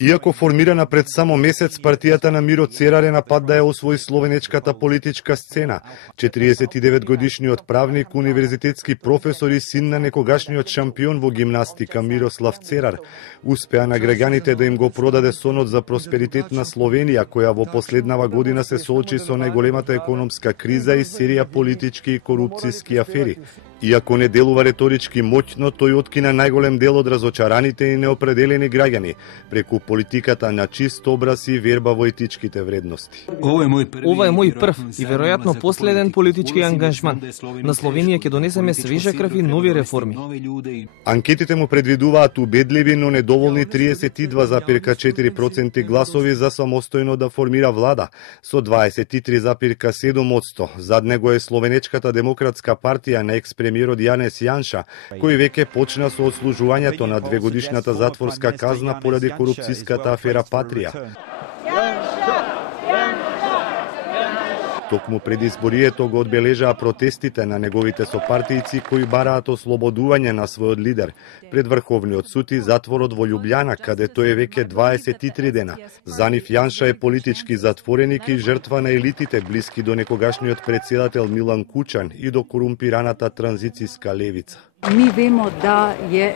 Иако формирана пред само месец, партијата на Миро Церар е на пат да ја освои словенечката политичка сцена. 49-годишниот правник, универзитетски професор и син на некогашниот шампион во гимнастика Мирослав Церар успеа на граѓаните да им го продаде сонот за просперитет на Словенија, која во последнава година се соочи со најголемата економска криза и серија политички и корупцијски афери. Иако не делува реторички моќно, тој откина најголем дел од разочараните и неопределени граѓани преку политиката на чист образ и верба во етичките вредности. Ова е мој прв и веројатно последен политички ангажман. На Словенија ќе донесеме свежа крв и нови реформи. Анкетите му предвидуваат убедливи, но недоволни 32,4% гласови за самостојно да формира влада, со 23,7%. Зад него е Словенечката демократска партија на екс-премиерот Јанес Јанша, кој веќе почна со отслужувањето на 2-годишната затворска казна поради корупцијската афера Патрија. Токму пред изборието го одбележаа протестите на неговите сопартијци кои бараат ослободување на својот лидер пред Врховниот суд и затворот во Љубљана, каде тој е веќе 23 дена. За нив Јанша е политички затвореник и жртва на елитите блиски до некогашниот претседател Милан Кучан и до корумпираната транзицијска левица.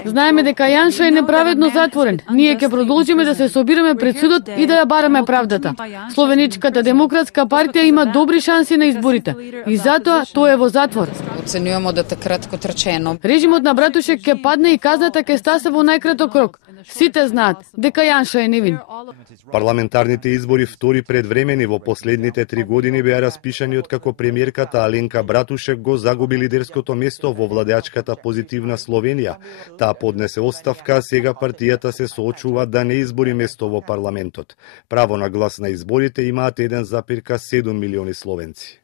Знаеме дека Јанша е неправедно затворен. Ние ќе продолжиме да се собираме пред судот и да ја бараме правдата. Словеничката демократска партија има добри шанси на изборите и затоа тој е во затвор. Оценуваме да кратко трчено. Режимот на Братушек ќе падне и казната ќе стаса во најкраток рок. Сите знаат дека Јанша е невин. Парламентарните избори втори предвремени во последните 3 години беа распишани откако премиерката Аленка Братушек го загуби лидерското место во владеачката Позитивна Словенија. Таа поднесе оставка, а сега партијата се соочува да не избори место во парламентот. Право на глас на изборите имаат 1,7 милиони словенци.